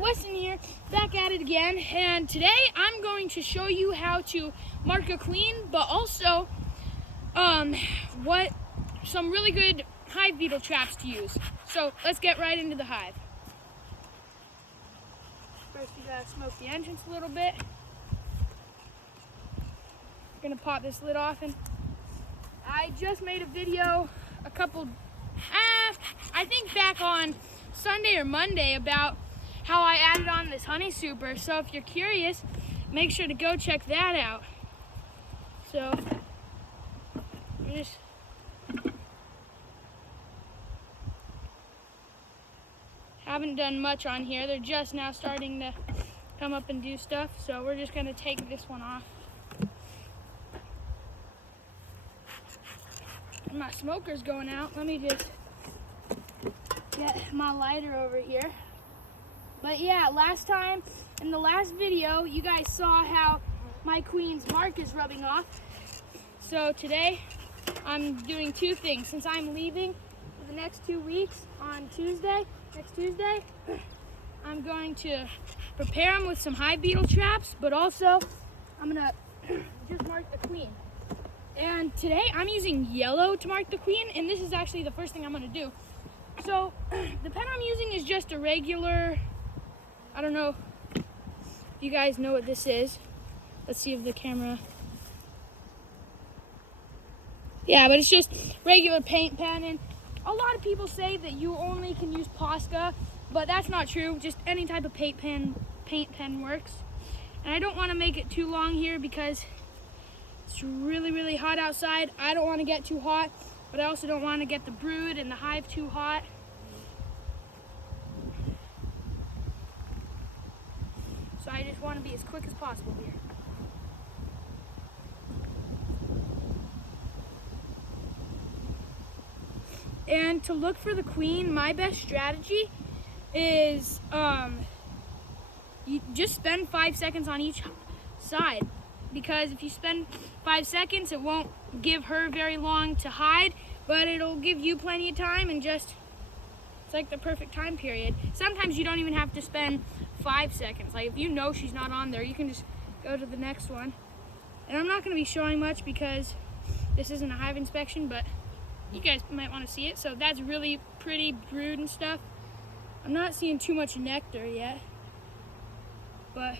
Weston here, back at it again, and today I'm going to show you how to mark a queen, but also what some really good hive beetle traps to use. So let's get right into the hive. First you gotta smoke the entrance a little bit. We're gonna pop this lid off, and I just made a video I think back on Sunday or Monday about how I added on this honey super. So if you're curious, make sure to go check that out. So I just haven't done much on here. They're just now starting to come up and do stuff. So we're just gonna take this one off. My smoker's going out. Let me just get my lighter over here. But yeah, last time in the last video, you guys saw how my queen's mark is rubbing off. So today, I'm doing two things. Since I'm leaving for the next 2 weeks on next Tuesday, I'm going to prepare them with some hive beetle traps, but also I'm gonna just mark the queen. And today I'm using yellow to mark the queen, and this is actually the first thing I'm gonna do. So the pen I'm using is just a regular, I don't know if you guys know what this is. Let's see if the camera, yeah, but it's just regular paint pen. And a lot of people say that you only can use Posca, but that's not true. Just any type of paint pen works. And I don't want to make it too long here because it's really, really hot outside. I don't want to get too hot, but I also don't want to get the brood and the hive too hot. So I just want to be as quick as possible here. And to look for the queen, my best strategy is you just spend 5 seconds on each side. Because if you spend 5 seconds, it won't give her very long to hide, but it'll give you plenty of time, and just, it's like the perfect time period. Sometimes you don't even have to spend 5 seconds. Like if you know she's not on there, you can just go to the next one. And I'm not gonna be showing much because this isn't a hive inspection, but you guys might wanna see it. So that's really pretty brood and stuff. I'm not seeing too much nectar yet, but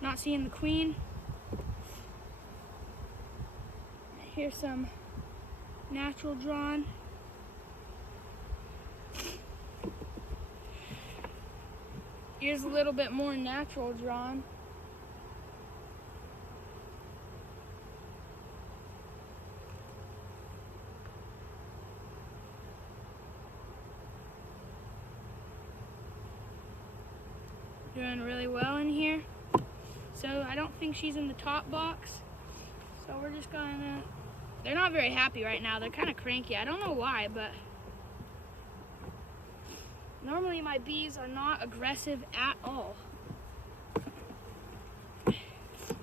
not seeing the queen. Here's some natural drawn. Here's a little bit more natural drawn. Doing really well in here. So I don't think she's in the top box. So we're just gonna, they're not very happy right now. They're kind of cranky. I don't know why, but normally my bees are not aggressive at all.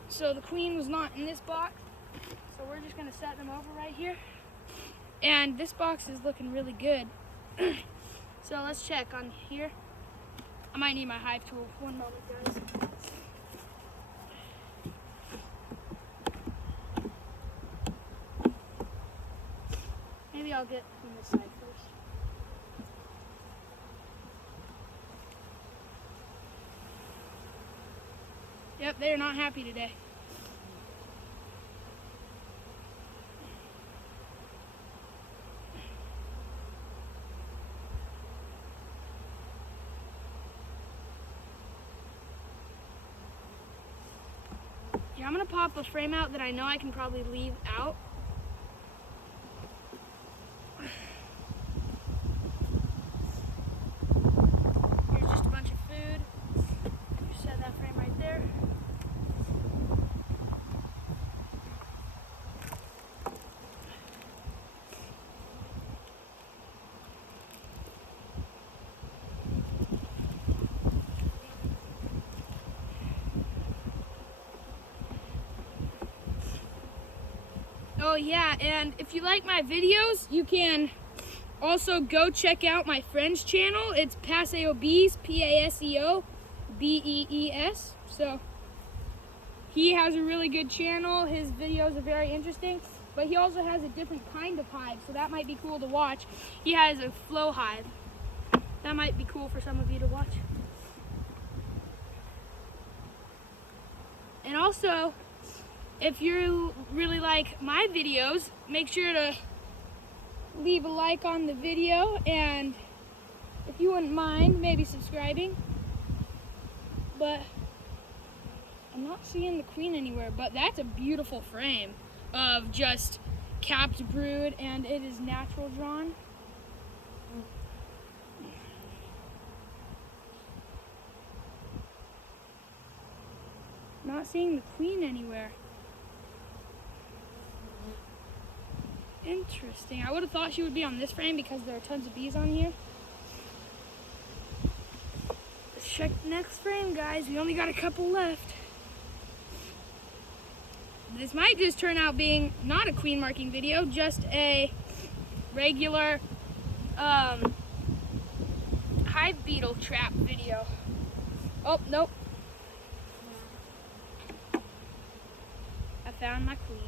So the queen was not in this box. So we're just gonna set them over right here. And this box is looking really good. So let's check on here. I might need my hive tool. One moment, guys. Maybe I'll get from this side first. Yep, they're not happy today. Yeah, I'm gonna pop a frame out that I know I can probably leave out. Here's just a bunch of food. Just set that frame right there. Oh yeah, and if you like my videos, you can Also, go check out my friend's channel. It's Paseo Bees, Paseo Bees. So he has a really good channel. His videos are very interesting, but he also has a different kind of hive, so that might be cool to watch. He has a flow hive. That might be cool for some of you to watch. And also, if you really like my videos, make sure to leave a like on the video, and if you wouldn't mind, maybe subscribing. But I'm not seeing the queen anywhere, but that's a beautiful frame of just capped brood, and it is natural drawn. Not seeing the queen anywhere. Interesting. I would have thought she would be on this frame because there are tons of bees on here. Let's check the next frame, guys. We only got a couple left. This might just turn out being not a queen marking video, just a regular hive beetle trap video. Oh, nope. I found my queen.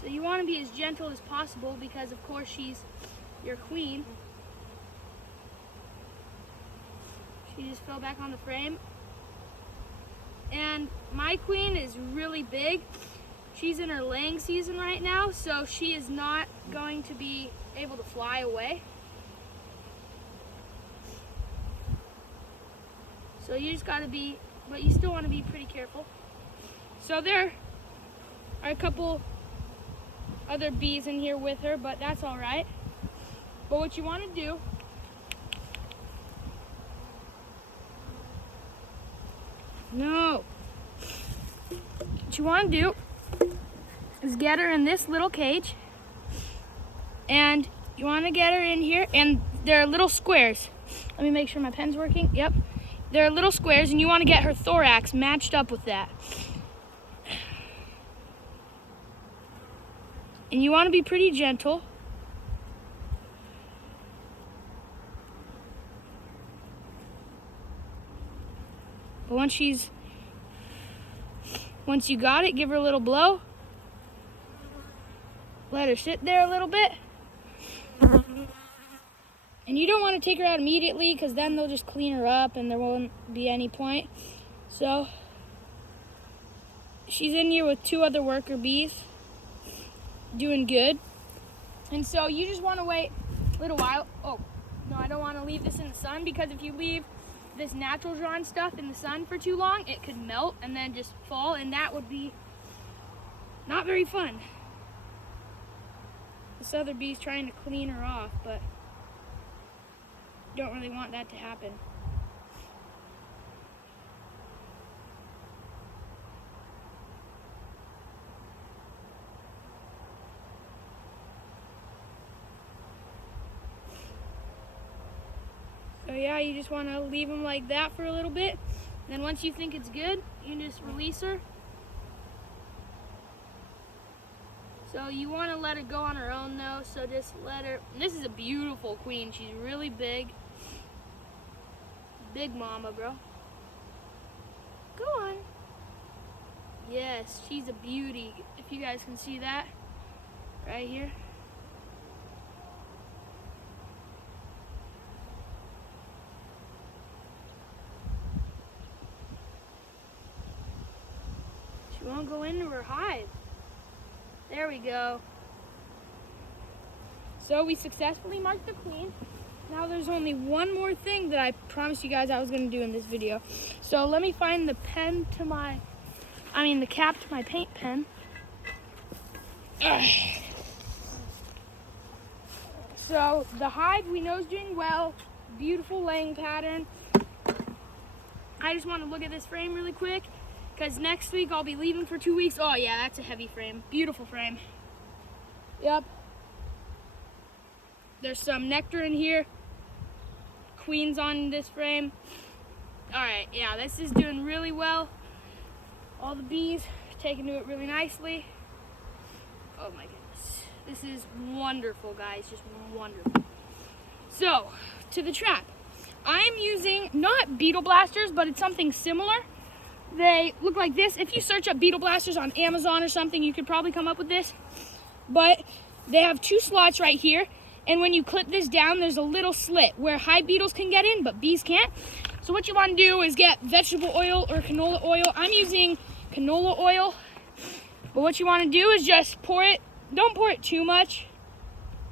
So you want to be as gentle as possible because, of course, she's your queen. She just fell back on the frame. And my queen is really big. She's in her laying season right now, so she is not going to be able to fly away. So you just got to be, but you still want to be pretty careful. So there are a couple other bees in here with her, but that's all right. But what you want to do what you want to do is get her in this little cage, and you want to get her in here, and there are little squares. Let me make sure my pen's working. Yep, there are little squares, and you want to get her thorax matched up with that. And you want to be pretty gentle. But once you got it, give her a little blow. Let her sit there a little bit. And you don't want to take her out immediately because then they'll just clean her up and there won't be any point. So she's in here with 2 other worker bees, doing good. And so you just want to wait a little while. Oh, no, I don't want to leave this in the sun, because if you leave this natural drawn stuff in the sun for too long, it could melt and then just fall, and that would be not very fun. This other bee's trying to clean her off, but don't really want that to happen. So yeah, you just want to leave them like that for a little bit. Then once you think it's good, you can just release her. So you want to let her go on her own though, so just let her. And this is a beautiful queen. She's really big. Big mama, bro. Go on. Yes, she's a beauty. If you guys can see that right here. She won't go into her hive. There we go. So we successfully marked the queen. Now there's only one more thing that I promised you guys I was going to do in this video. So let me find the pen to my, the cap to my paint pen. So the hive we know is doing well. Beautiful laying pattern. I just want to look at this frame really quick, because next week I'll be leaving for 2 weeks. Oh yeah, that's a heavy frame. Beautiful frame. Yep. There's some nectar in here. Queens on this frame. All right, yeah, this is doing really well. All the bees are taking to it really nicely. Oh my goodness. This is wonderful, guys, just wonderful. So, to the trap. I'm using not beetle blasters, but it's something similar. They look like this. If you search up beetle blasters on Amazon or something, you could probably come up with this. But they have 2 slots right here. And when you clip this down, there's a little slit where hive beetles can get in, but bees can't. So what you want to do is get vegetable oil or canola oil. I'm using canola oil. But what you want to do is just pour it. Don't pour it too much,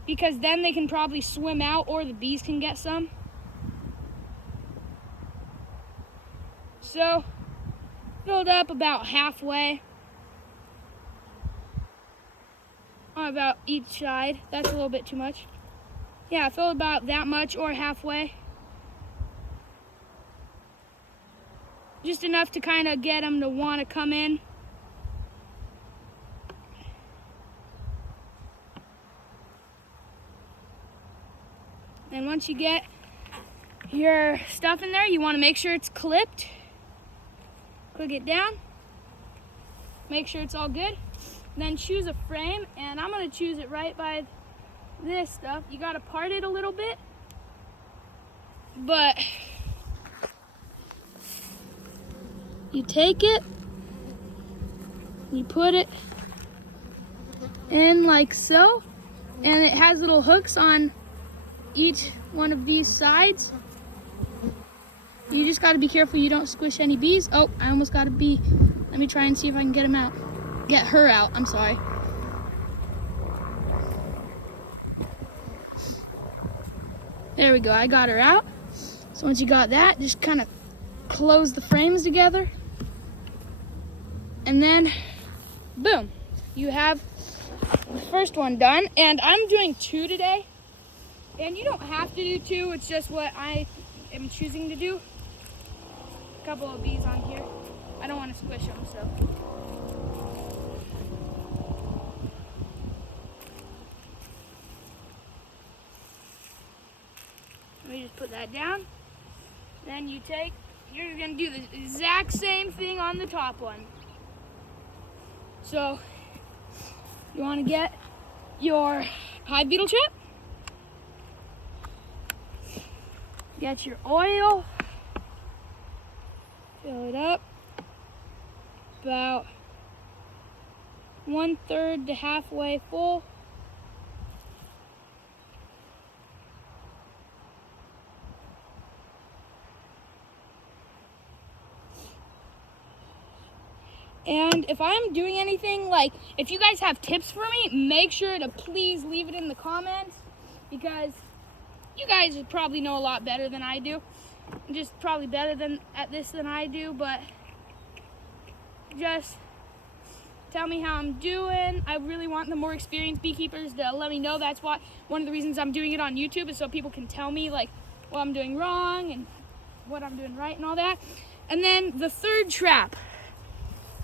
because then they can probably swim out or the bees can get some. So, filled up about halfway on about each side. That's a little bit too much. Yeah, fill about that much or halfway. Just enough to kind of get them to want to come in. And once you get your stuff in there, you want to make sure it's clipped. Click it down. Make sure it's all good. Then choose a frame, and I'm going to choose it right by this stuff. You got to part it a little bit, but you take it, you put it in like so, and it has little hooks on each one of these sides. You just got to be careful you don't squish any bees. Oh, I almost got a bee. Let me try and see if I can get him out. Get her out, I'm sorry. There we go, I got her out. So once you got that, just kind of close the frames together. And then, boom, you have the first one done. And I'm doing 2 today. And you don't have to do 2, it's just what I am choosing to do. A couple of bees on here. I don't want to squish them, so. Let me just put that down. Then you're gonna do the exact same thing on the top one. So, you wanna get your hive beetle trap. Get your oil. Fill it up. About 1/3 to halfway full. And if I'm doing anything, like if you guys have tips for me, make sure to please leave it in the comments, because you guys probably know a lot better than I do. Just probably better at this than I do, but just tell me how I'm doing. I really want the more experienced beekeepers to let me know. That's why one of the reasons I'm doing it on YouTube is so people can tell me like what I'm doing wrong and what I'm doing right and all that. And then the third trap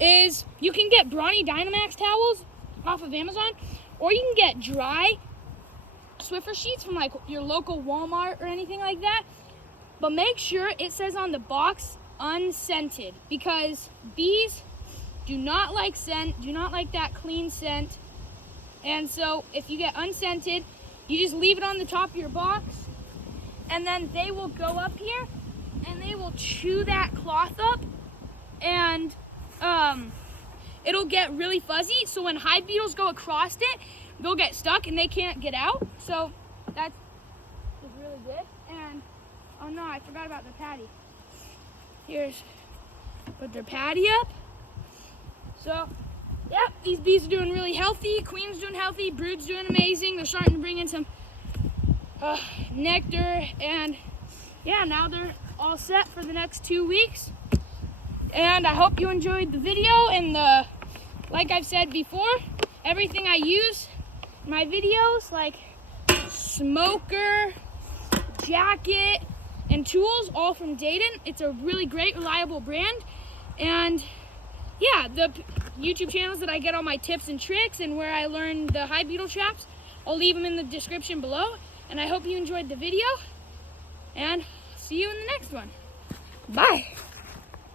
is you can get Brawny Dynamax towels off of Amazon, or you can get dry Swiffer sheets from like your local Walmart or anything like that. But make sure it says on the box unscented, because bees do not like scent, do not like that clean scent. And so if you get unscented, you just leave it on the top of your box, and then they will go up here and they will chew that cloth up, and it'll get really fuzzy. So when hive beetles go across it, they'll get stuck and they can't get out. So that's really good. And oh no, I forgot about the patty. Here's, put their patty up. So, yep, these bees are doing really healthy. Queen's doing healthy. Brood's doing amazing. They're starting to bring in some nectar. And yeah, now they're all set for the next 2 weeks. And I hope you enjoyed the video. And like I've said before, everything I use in my videos, like smoker, jacket, and tools, all from Dayton. It's a really great, reliable brand. And yeah, the YouTube channels that I get all my tips and tricks and where I learned the hive beetle traps, I'll leave them in the description below. And I hope you enjoyed the video, and see you in the next one. Bye.